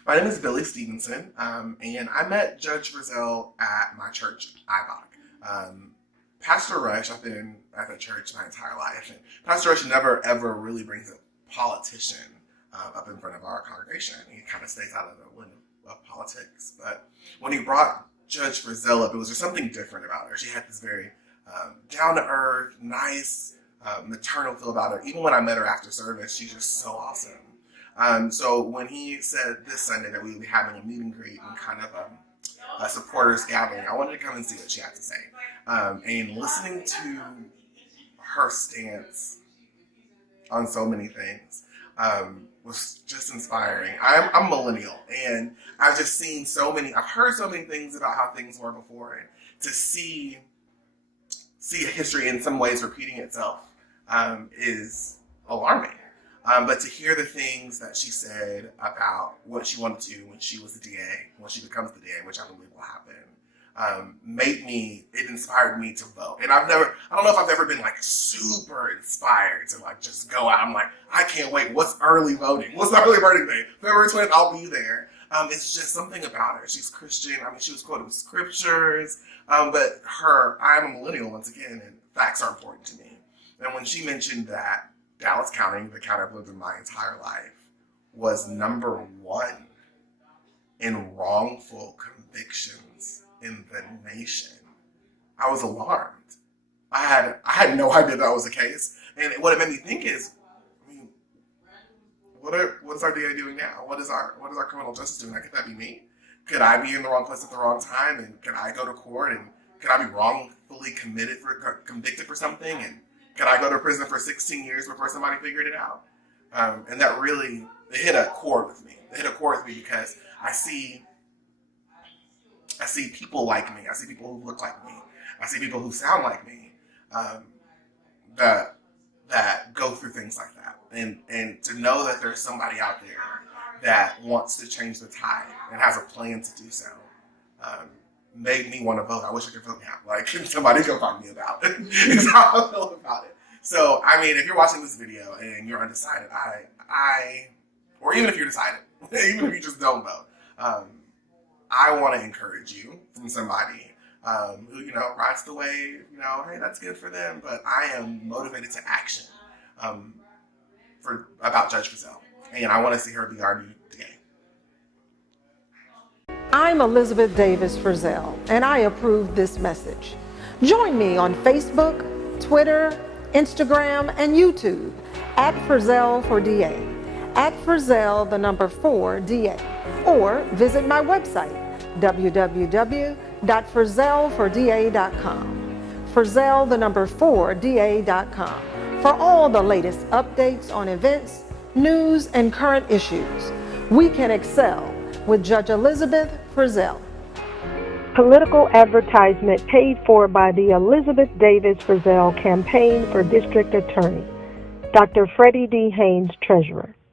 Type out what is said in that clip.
My name is Billy Stevenson, and I met Judge Frizell at my church, IBOC. Pastor Rush, I've been at the church my entire life, and Pastor Rush never ever really brings a politician up in front of our congregation. He kind of stays out of the window of politics. But when he brought Judge Frizell up, it was just something different about her. She had this very down-to-earth, nice, maternal feel about her. Even when I met her after service, she's just so awesome. So when he said this Sunday that we would be having a meet and greet and kind of a supporters gathering, I wanted to come and see what she had to say. And listening to her stance on so many things was just inspiring. I'm millennial, and I've just seen I've heard so many things about how things were before, and to see a history in some ways repeating itself is alarming. But to hear the things that she said about what she wanted to do when she was the DA, when she becomes the DA, which I believe will happen, it inspired me to vote. And I don't know if I've ever been like super inspired to like just go out. I'm like, I can't wait. What's early voting? What's the early voting day? February 20th, I'll be there. It's just something about her. She's Christian. I mean, she was quoted with scriptures. But I'm a millennial once again, and facts are important to me. And when she mentioned that Dallas County, the county I've lived in my entire life, was number 1 in wrongful convictions in the nation, I was alarmed. I had no idea that was the case. And what it made me think is, I mean, what is our DA doing now? What is our criminal justice doing? Could that be me? Could I be in the wrong place at the wrong time? And could I go to court? And could I be wrongfully convicted for something? And could I go to prison for 16 years before somebody figured it out? And that really, it hit a chord with me. It hit a chord with me because I see people like me. I see people who look like me. I see people who sound like me that go through things like that. And to know that there's somebody out there that wants to change the tide and has a plan to do so made me want to vote. I wish I could vote now. Like, somebody go find me about it. That's how I feel about it. So, I mean, if you're watching this video and you're undecided, or even if you're decided, even if you just don't vote, I want to encourage you from somebody who, rides the wave, hey, that's good for them, but I am motivated to action about Judge Frizell. And I want to see her be our new DA. I'm Elizabeth Davis Frizell, and I approve this message. Join me on Facebook, Twitter, Instagram, and YouTube at Frizell for DA, at Frizell, the number 4 DA, or visit my website, www.frizellforda.com, Frizell, the number 4 DA.com, for all the latest updates on events, news, and current issues. We can excel with Judge Elizabeth Frizell. Political advertisement paid for by the Elizabeth Davis Frizell Campaign for District Attorney. Dr. Freddie D. Haynes, Treasurer.